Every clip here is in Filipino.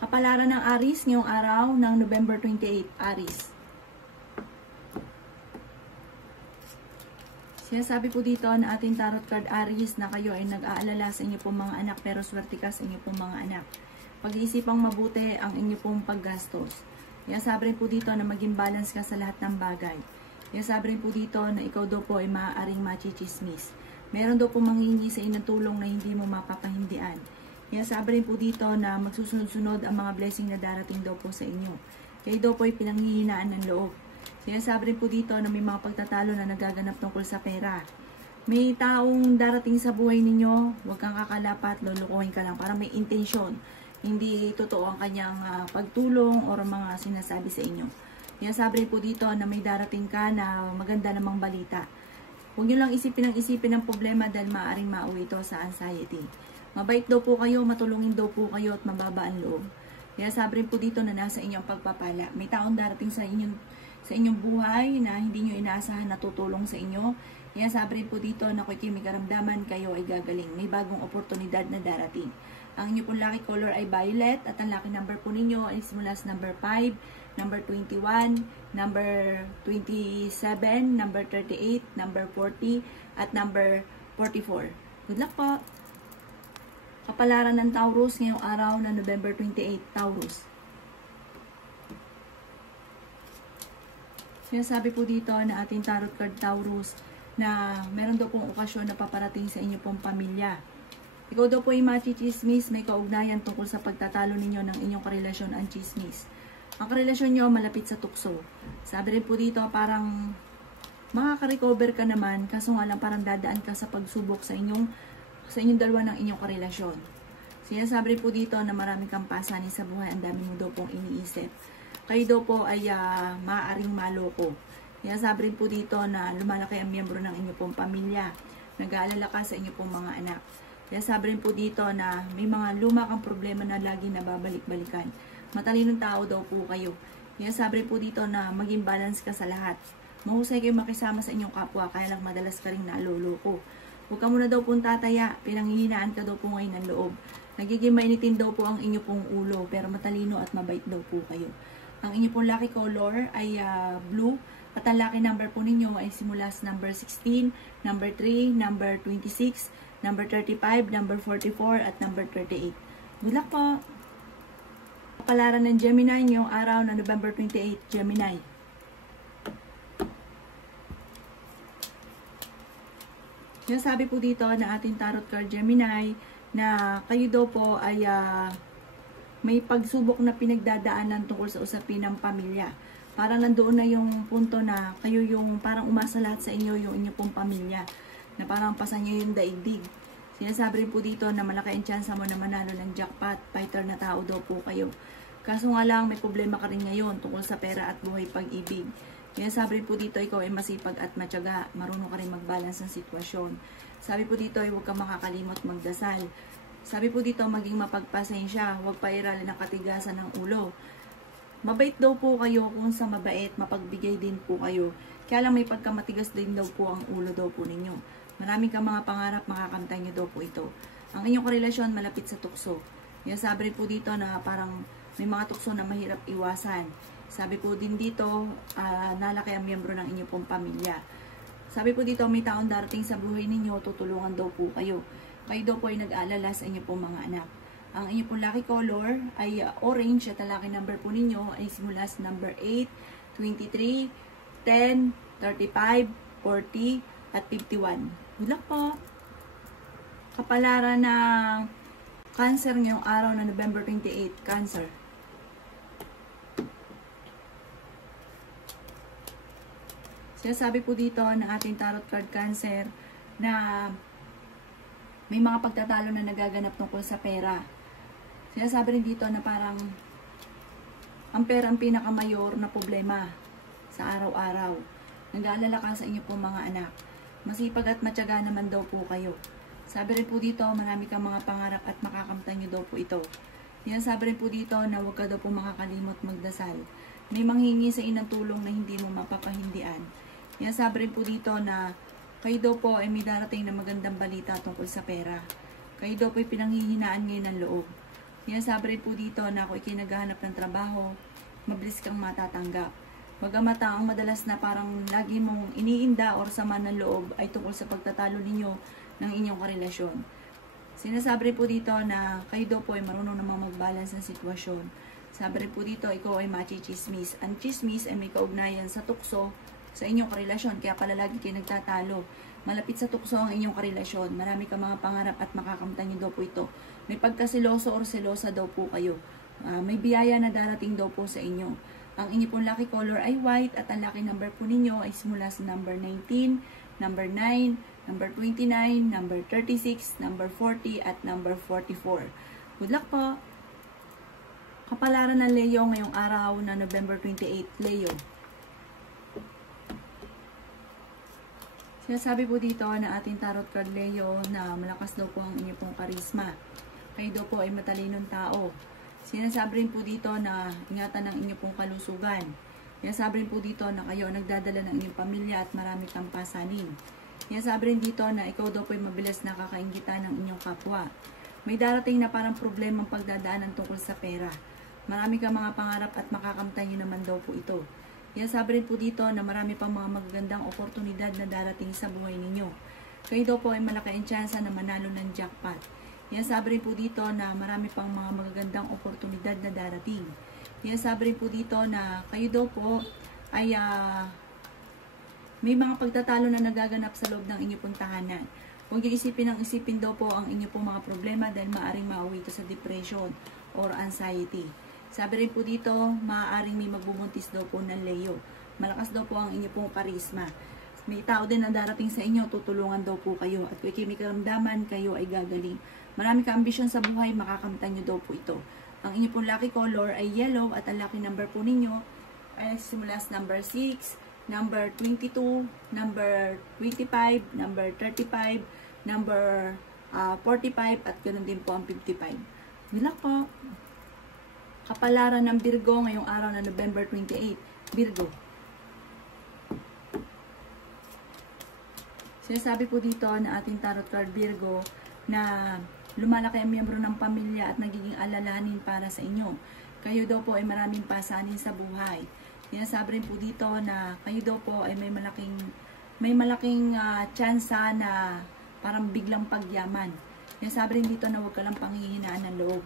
Kapalaran ng Aries ngayong araw ng November 28, Aries. Sinasabi po dito na ating tarot card Aries na kayo ay nag-aalala sa inyo pong mga anak pero swerte ka sa inyo pong mga anak. Pag-iisipang mabuti ang inyo pong paggastos. Sinasabi rin po dito na maging balance ka sa lahat ng bagay. Sinasabi rin po dito na ikaw daw po ay maaaring machichismis. Meron daw po manghihingi sa inyo ng tulong na hindi mo mapapahindian. Sabi rin po dito na magsusunod-sunod ang mga blessing na darating daw po sa inyo. Kayo daw po ay pinanghihinaan ng loob. Sinasabi rin po dito na may mga pagtatalo na nagaganap tungkol sa pera. May taong darating sa buhay ninyo, huwag kang kakalapat, lulukuhin ka lang para may intensyon. Hindi totoo ang kanyang pagtulong o mga sinasabi sa inyo. Sinasabi rin po dito na may darating ka na maganda namang balita. Huwag nyo lang isipin ang problema dahil maaaring mauwi ito sa anxiety. Mabait daw po kayo, matulungin daw po kayo at mababa ang loob. Kaya sabi rin po dito na nasa inyong pagpapala. May taong darating sa inyong buhay na hindi nyo inaasahan na tutulong sa inyo. Kaya sabi rin po dito na kung may karamdaman, kayo ay gagaling. May bagong oportunidad na darating. Ang inyong pong lucky color ay violet at ang lucky number po ninyo ay simula sa number 5, number 21, number 27, number 38, number 40, at number 44. Good luck po! Kapalaran ng Taurus ngayong araw na November 28, Taurus. Sinasabi po dito na ating tarot card Taurus na meron daw pong okasyon na paparating sa inyo pong pamilya. Ikaw daw po ay machichismis, may kaugnayan tungkol sa pagtatalo ninyo ng inyong karelasyon ang chismis. Ang karelasyon nyo malapit sa tukso. Sabi rin po dito parang makaka-recover ka naman, kaso nga lang parang dadaan ka sa pagsubok sa inyong dalawa ng inyong karelasyon. Sinasabi rin po dito na marami kang pasanin sa buhay, ang dami mo daw pong iniisip. Kayo daw po ay maaaring maloko. Sinasabi rin po dito na lumalaki ang miyembro ng inyong pong pamilya. Nag-aalala ka sa inyong pong mga anak. Sinasabi rin po dito na may mga luma kang problema na lagi nababalik-balikan. Matalinong tao daw po kayo. Sinasabi rin po dito na maging balance ka sa lahat. Mahusay kayo makisama sa inyong kapwa, kaya lang madalas ka rin naloloko. Huwag ka muna daw pong tataya, pinanghihinaan ka daw po ngayon ng loob. Nagiging mainitin daw po ang inyo pong ulo, pero matalino at mabait daw po kayo. Ang inyo pong lucky color ay blue, at ang lucky number po ninyo ay simula sa number 16, number 3, number 26, number 35, number 44, at number 38. Good luck po! Kapalaran ng Gemini ngayong araw na November 28, Gemini. Sinasabi po dito na ating tarot card Gemini na kayo daw po ay may pagsubok na pinagdadaanan tungkol sa usapin ng pamilya. Parang nandoon na yung punto na kayo yung parang umasa lahat sa inyo, yung inyo pong pamilya. Na parang pasan nyo yung daigdig. Sinasabi rin po dito na malaki ang tsansa mo na manalo ng jackpot. Fighter na tao daw po kayo. Kaso nga lang may problema ka rin ngayon tungkol sa pera at buhay pag-ibig. Sinasabi rin po dito, ikaw ay masipag at matyaga, marunong ka rin mag-balance ng sitwasyon. Sabi po dito, ay huwag kang makakalimot magdasal. Sabi po dito, maging mapagpasensya, huwag pairalin ng katigasan ng ulo. Mabait daw po kayo, kung sa mabait, mapagbigay din po kayo. Kaya lang may pagkamatigas din daw po ang ulo daw po ninyo. Maraming kang mga pangarap, makakamtay nyo daw po ito. Ang inyong karelasyon malapit sa tukso. Sinasabi rin po dito na parang may mga tukso na mahirap iwasan. Sabi po din dito, nalaki ang miyembro ng inyong pong pamilya. Sabi po dito, may taong darating sa buhay ninyo, tutulungan daw po kayo. Kayo daw po ay nag-aalala sa inyong pong mga anak. Ang inyong pong lucky color ay orange at ang lucky number po ninyo ay simula sa number 8, 23, 10, 35, 40, at 51. Good luck po! Kapalaran ng Cancer ngayong araw na November 28, Cancer. Sinasabi po dito na ating tarot card Cancer na may mga pagtatalo na nagaganap tungkol sa pera. Sinasabi rin dito na parang ang pera ang pinakamayor na problema sa araw-araw. Nag-aalala ka sa inyo pong mga anak. Masipag at matyaga naman daw po kayo. Sabi rin po dito, marami kang mga pangarap at makakamtan nyo daw po ito. Sinasabi rin po dito na huwag ka daw po makakalimot magdasal. May manghingi sa inang tulong na hindi mo mapapahindian. Sinasabi rin po dito na kayo daw po ay may darating na magandang balita tungkol sa pera. Kayo daw po ay pinanghihinaan ngayon ng loob. Sabi rin po dito na kung ikay naghahanap ng trabaho, mabilis kang matatanggap. Bagamat ang madalas na parang lagi mong iniinda or sama ng loob ay tungkol sa pagtatalo ninyo ng inyong karelasyon. Sinasabi rin po dito na kayo daw po ay marunong namang mag-balance ng sitwasyon. Sabi rin po dito, ikaw ay machichismis. Ang chismis ay may kaugnayan sa tukso sa inyong karelasyon. Kaya pala lagi kayo nagtatalo. Malapit sa tukso ang inyong karelasyon. Marami ka mga pangarap at makakamtan nyo daw po ito. May pagkasiloso or selosa daw po kayo. May biyaya na darating daw po sa inyo. Ang inyo pong lucky color ay white at ang lucky number po ninyo ay simula sa number 19, number 9, number 29, number 36, number 40 at number 44. Good luck po! Kapalaran ng Leo ngayong araw na November 28, Leo. Sinasabi po dito na ating tarot card Leo na malakas daw po ang inyo pong karisma. Kayo daw po ay matalinong tao. Sinasabi rin po dito na ingatan ng inyo pong kalusugan. Sinasabi rin po dito na kayo nagdadala ng inyong pamilya at marami kang pasanin. Sinasabi rin dito na ikaw daw po ay mabilis nakakaingitan ng inyong kapwa. May darating na parang problemang pagdadaanan tungkol sa pera. Marami kang mga pangarap at makakamtan nyo naman daw po ito. Sabi rin po dito na marami pang mga magagandang oportunidad na darating sa buhay ninyo. Kayo daw po ay malaki ang tsansa na manalo ng jackpot. Sabi rin po dito na marami pang mga magagandang oportunidad na darating. Sabi rin po dito na kayo daw po ay may mga pagtatalo na nagaganap sa loob ng inyong pong tahanan. Huwag niyo isipin daw po ang inyong pong mga problema dahil maaaring mauwi ito sa depression or anxiety. Sabi rin po dito, maaaring may magbubuntis daw po ng Leo. Malakas daw po ang inyong pong karisma. May tao din na darating sa inyo, tutulungan daw po kayo. At kung may karamdaman, kayo ay gagaling. Marami ka ambisyon sa buhay, makakamtan nyo daw po ito. Ang inyong pong lucky color ay yellow at ang lucky number po ninyo ay nagsisimula sa number 6, number 22, number 25, number 35, number 45 at ganoon din po ang 55. Good luck po! Kapalaran ng Virgo ngayong araw na November 28. Virgo. Sinasabi po dito na ating tarot card Virgo na lumalaki ang miyembro ng pamilya at nagiging alalahanin para sa inyo. Kayo daw po ay maraming pasanin sa buhay. Sinasabi rin po dito na kayo daw po ay may malaking tsansa na parang biglang pagyaman. Sinasabi rin dito na huwag ka lang panghihinaan ng loob.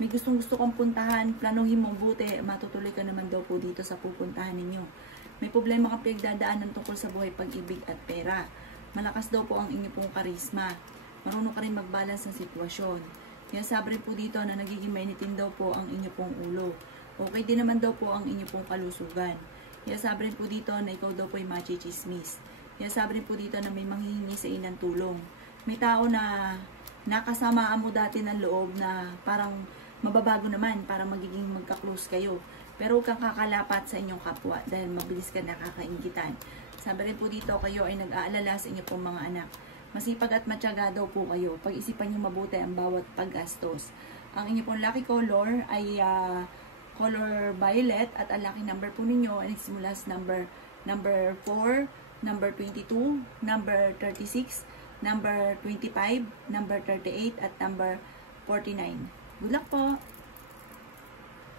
May gustong-gusto kang puntahan, planuhin mo buti, matutuloy ka naman daw po dito sa pupuntahan ninyo. May problema kang pinagdadaanan tungkol sa buhay, pag-ibig at pera. Malakas daw po ang inyong pong karisma. Marunong ka rin mag-balance ng sitwasyon. Sabi rin po dito na nagiging mainitin daw po ang inyong pong ulo. Okay din naman daw po ang inyong pong kalusugan. Sabi rin po dito na ikaw daw po ay machichismis. Sabi rin po dito na may manghihingi sa inang tulong. May tao na nakasamaan mo dati ng loob na parang mababago naman para magiging magka-close kayo. Pero huwag kang kakalapat sa inyong kapwa dahil mabilis ka nakakaingitan. Sabi rin po dito, kayo ay nag-aalala sa inyong pong mga anak. Masipag at matyaga daw po kayo. Pag-isipan nyo mabuti ang bawat paggastos. Ang inyong pong lucky color ay color violet at ang lucky number po ninyo ay nagsimula sa number 4, number 22, number 36, number 25, number 38 at number 49. Good luck po!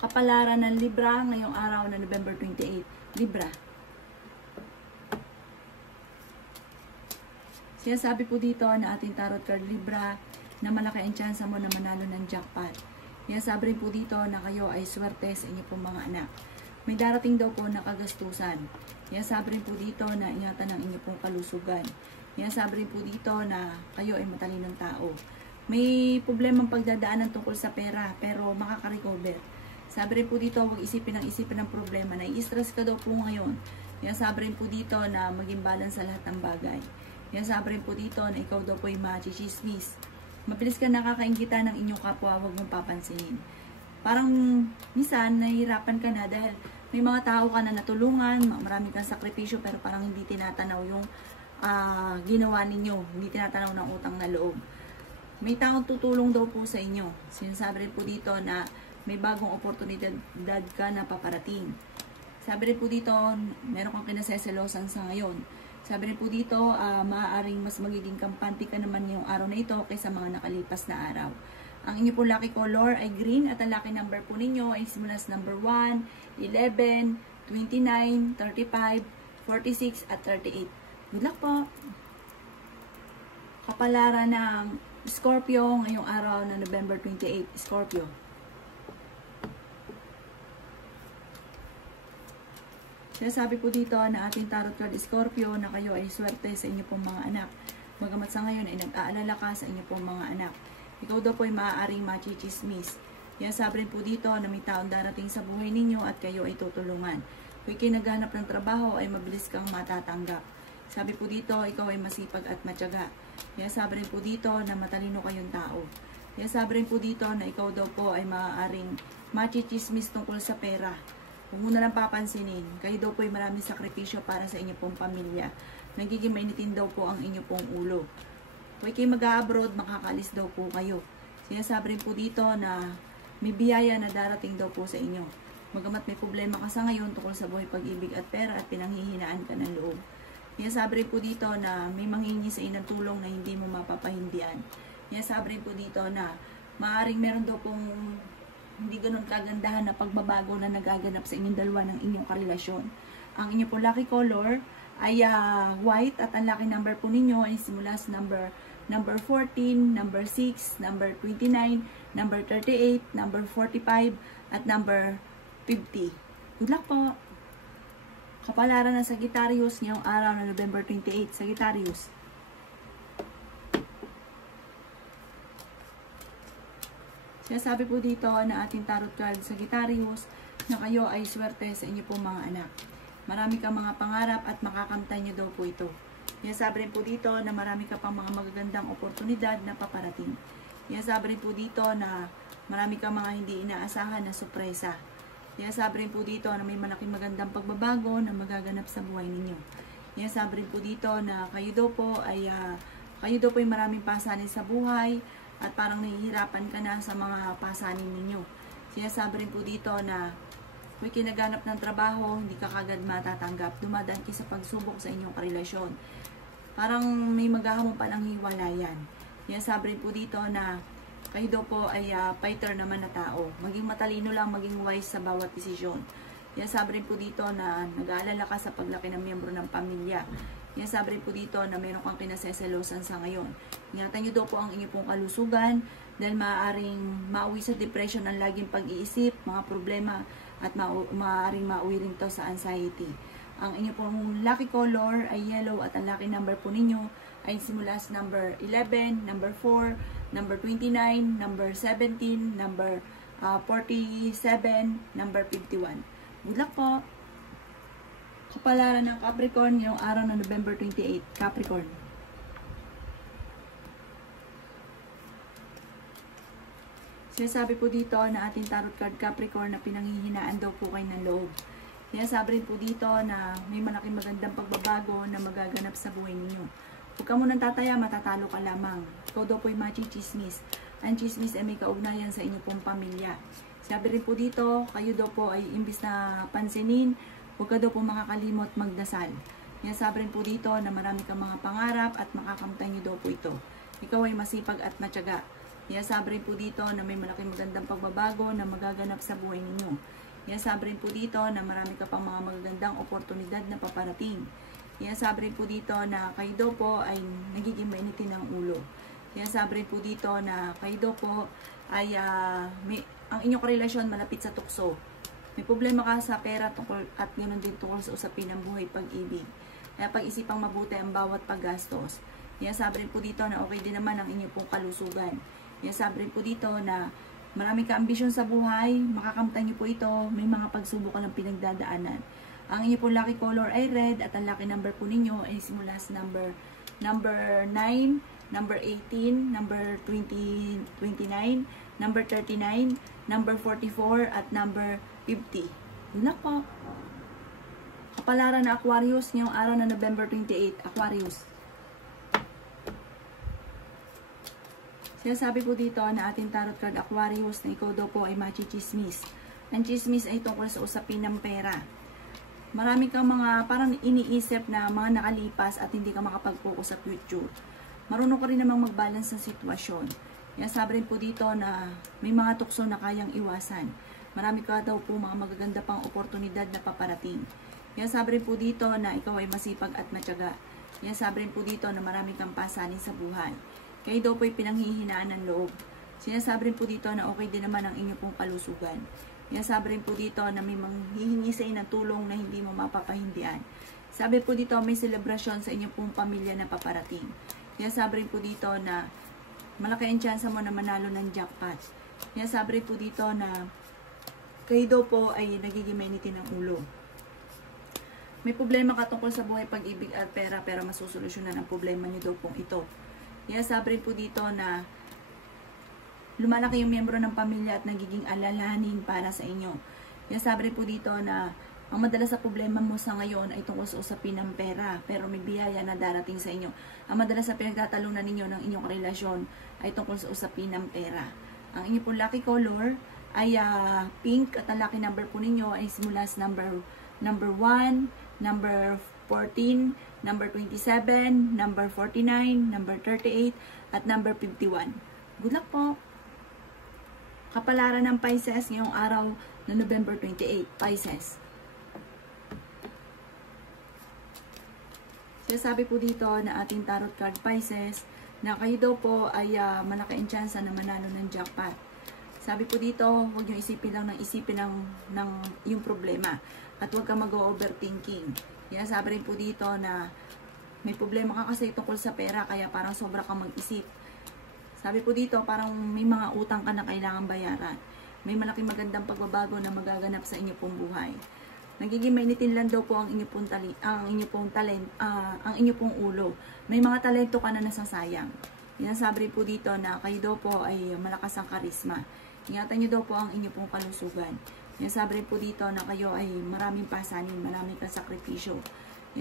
Kapalaran ng Libra ngayong araw na November 28. Libra. Sinasabi po dito na ating tarot card Libra na malaki ang tsansa mo na manalo ng jackpot. Sinasabi rin po dito na kayo ay swerte sa inyo pong mga anak. May darating daw po na kagastusan. Sinasabi rin po dito na ingatan ng inyo pong kalusugan. Sinasabi rin po dito na kayo ay matalinong tao. May problemang pagdadaanan tungkol sa pera pero makaka-recover. Sabi rin po dito, huwag isipin ng problema. Nai-stress ka daw po ngayon. Sabi rin po dito na maging balance sa lahat ng bagay. Sabi rin po dito na ikaw daw po ay machichismis. Mabilis ka nakakaingita ng inyong kapwa, huwag mong papansinin. Parang minsan nahihirapan ka na dahil may mga tao ka na natulungan, marami kang sakripisyo pero parang hindi tinatanaw yung ginawa ninyo. Hindi tinatanaw ng utang na loob. May taong tutulong daw po sa inyo. Sinasabi rin po dito na may bagong oportunidad ka na paparating. Sabi rin po dito, meron kang kinaseselosan sa ngayon. Sabi rin po dito, maaaring mas magiging kampante ka naman yung araw na ito kaysa mga nakalipas na araw. Ang inyo po lucky color ay green at ang lucky number po ninyo ay simula sa number 1, 11, 29, 35, 46 at 38. Good luck po! Kapalaran ng Scorpio ngayong araw na November 28, Scorpio. Sinasabi po dito na ating tarot card Scorpio na kayo ay swerte sa inyo pong mga anak. Bagamat sa ngayon ay nag-aalala ka sa inyo pong mga anak. Ikaw daw po ay maaaring machichismis. Yan sabi rin po dito na may taong darating sa buhay ninyo at kayo ay tutulungan. Kung ikay naghanap ng trabaho ay mabilis kang matatanggap. Sabi po dito, ikaw ay masipag at matyaga. Yan sabi rin po dito na matalino kayong tao. Yan sabi rin po dito na ikaw daw po ay maaaring machichismis tungkol sa pera. Huwag mo na lang papansinin. Kayo daw po ay maraming sakripisyo para sa inyo pong pamilya. Nagiging mainitin daw po ang inyo pong ulo. Kung kayo mag-abroad, makakalis daw po kayo. Sinasabi rin po dito na may biyaya na darating daw po sa inyo. Magamat may problema ka sa ngayon tungkol sa buhay, pag-ibig at pera at pinanghihinaan ka ng loob. Sinasabi rin po dito na may manghingi sa inyo ng tulong na hindi mo mapapahindian. Sinasabi rin po dito na maaaring meron daw pong hindi ganun kagandahan na pagbabago na nagaganap sa inyong dalawa ng inyong karelasyon. Ang inyong po lucky color ay white at ang lucky number po ninyo ay simula sa number 14, number 6, number 29, number 38, number 45, at number 50. Good luck po! Kapalaran ng Sagittarius ngayong araw na November 28, Sagittarius. Sinasabi po dito na ating tarot card Sagittarius na kayo ay swerte sa inyo pong mga anak. Marami kang mga pangarap at makakamtan nyo daw po ito. Sinasabi rin po dito na marami ka pang mga magagandang oportunidad na paparating. Sinasabi rin po dito na marami kang mga hindi inaasahan na sorpresa. Sinasabi rin po dito na may malaking magandang pagbabago na magaganap sa buhay ninyo. Sinasabi rin po dito na kayo daw po ay maraming pasanin sa buhay at parang nahihirapan ka na sa mga pasanin ninyo. Sinasabi rin po dito na kung kinaganap ng trabaho, hindi ka kagad matatanggap. Dumadaan kayo sa pagsubok sa inyong karelasyon. Parang may maghahamon pa ng hiwalayan. Sinasabi rin po dito na kayo daw po ay fighter naman na tao. Maging matalino lang, maging wise sa bawat desisyon. Sinasabi rin po dito na nag-aalala ka sa paglaki ng miyembro ng pamilya. Sinasabi rin po dito na meron kang kinaseselosan sa ngayon. Ingatan nyo daw po ang inyong pong kalusugan dahil maaaring mauwi sa depression ang laging pag-iisip, mga problema at maaaring mauwi rin to sa anxiety. Ang inyong pong lucky color ay yellow at ang lucky number po ninyo ay simula sa number 11, number 4, number 29, number 17, number 47, number 51. Good luck po! Kapalaran ng Capricorn ngayong araw ng November 28, Capricorn. Sinasabi po dito na ating tarot card Capricorn na pinanghihinaan daw po kayo ng loob. Sinasabi rin po dito na may malaking magandang pagbabago na magaganap sa buhay ninyo. Huwag ka munang tataya, matatalo ka lamang. Ikaw daw po ay machichismis. Ang chismis ay may kaugnayan sa inyo pong pamilya. Sabi rin po dito, kayo daw po ay imbis na pansinin, huwag ka daw po makakalimot magdasal. Sabi rin po dito na marami kang mga pangarap at makakamtan nyo daw po ito. Ikaw ay masipag at matyaga. Sabi rin po dito na may malaking magandang pagbabago na magaganap sa buhay ninyo. Sabi rin po dito na marami ka pang mga magagandang oportunidad na paparating. Sabi rin po dito na kayo daw po ay nagiging mainitin ng ulo. Sabi rin po dito na kayo daw po ay ang inyong karelasyon malapit sa tukso. May problema ka sa pera at ganoon din tungkol sa usapin ng buhay, pag-ibig. Kaya pag-isipang mabuti ang bawat paggastos. Sabi rin po dito na okay din naman ang inyong pong kalusugan. Sabi rin po dito na marami ka ambisyon sa buhay, makakamtan niyo po ito, may mga pagsubok ka ng pinagdadaanan. Ang inyong pong lucky color ay red at ang lucky number po ninyo ay simula sa number 9, number 18, number 29, number 39, number 44, at number 50. Yun na po. Kapalaran na Aquarius ngayong araw na November 28, Aquarius. Sinasabi po dito na ating tarot card Aquarius na ikaw daw po ay machichismis. Ang chismis ay tungkol sa usapin ng pera. Marami kang mga parang iniisip na mga nakalipas at hindi ka makapag-focus sa future. Marunong ka rin namang mag-balance sa sitwasyon. Sabi rin po dito na may mga tukso na kayang iwasan. Marami ka daw po mga magaganda pang oportunidad na paparating. Sabi rin po dito na ikaw ay masipag at matyaga. Sabi rin po dito na marami kang pasanin sa buhay. Kayo daw po ay pinanghihinaan ng loob. Sinasabi rin po dito na okay din naman ang inyong pong kalusugan. Sabi rin po dito na may manghihingi sa inyo ng tulong na hindi mo mapapahindian. Sabi po dito may selebrasyon sa inyong pong pamilya na paparating. Sabi rin po dito na malaki ang tsansa mo na manalo ng jackpot. Sabi rin po dito na kayo daw po ay nagiging mainiti ng ulo. May problema ka tungkol sa buhay, pag-ibig at pera, pero masusolusyonan ang problema niyo daw pong ito. Sabi rin po dito na lumalaki yung miyembro ng pamilya at nagiging alalahanin para sa inyo. Sabi rin po dito na ang madalas sa problema mo sa ngayon ay tungkol sa usapin ng pera, pero may biyaya na darating sa inyo. Ang madalas sa pinagtatalunan ninyo ng inyong relasyon ay tungkol sa usapin ng pera. Ang inyong pong lucky color ay pink at ang lucky number po ninyo ay simula sa number 1, number 14, number 27, number 49, number 38, at number 51. Good luck po! Kapalaran ng Pisces ngayong araw na November 28, Pisces. Sabi po dito na ating tarot card Pisces na kayo daw po ay malaki ang chance na manalo ng jackpot. Sabi po dito, huwag nyo isipin ng yung problema at huwag kang mag-overthinking. Sabi rin po dito na may problema ka kasi tungkol sa pera kaya parang sobra kang mag-isip. Sabi po dito, parang may mga utang ka na kailangan bayaran. May malaking magandang pagbabago na magaganap sa inyo pong buhay. Nagiging mainitin lang daw po ang inyo pong ulo. May mga talento ka na nasasayang. Sabi rin po dito na kayo daw po ay malakas ang karisma. Ingatan nyo daw po ang inyo pong kalusugan. Sabi rin po dito na kayo ay maraming pasanin, maraming kasakripisyo.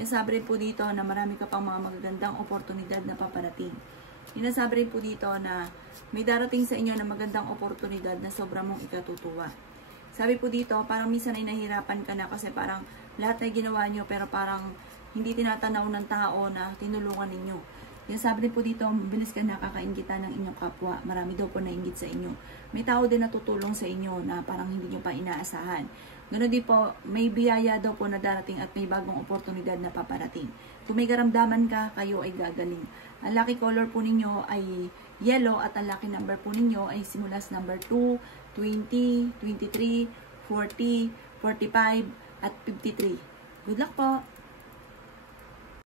Sabi rin po dito na marami ka pang mga magagandang oportunidad na paparating. Sabi rin po dito na may darating sa inyo na magandang oportunidad na sobra mong ikatutuwa. Sabi po dito, parang minsan ay nahihirapan ka na kasi parang lahat na ginawa nyo pero parang hindi tinatanaw ng tao na tinulungan ninyo. Sabi rin po dito, mabilis ka nakakaingita ng inyong kapwa. Marami daw po nainggit sa inyo. May tao din na tutulong sa inyo na parang hindi nyo pa inaasahan. Ganoon din po, may biyaya daw po na darating at may bagong oportunidad na paparating. Kung may karamdaman ka, kayo ay gagaling. Ang lucky color po ninyo ay yellow at ang lucky number po ninyo ay simula sa number 2, 20, 23, 40, 45, at 53. Good luck po!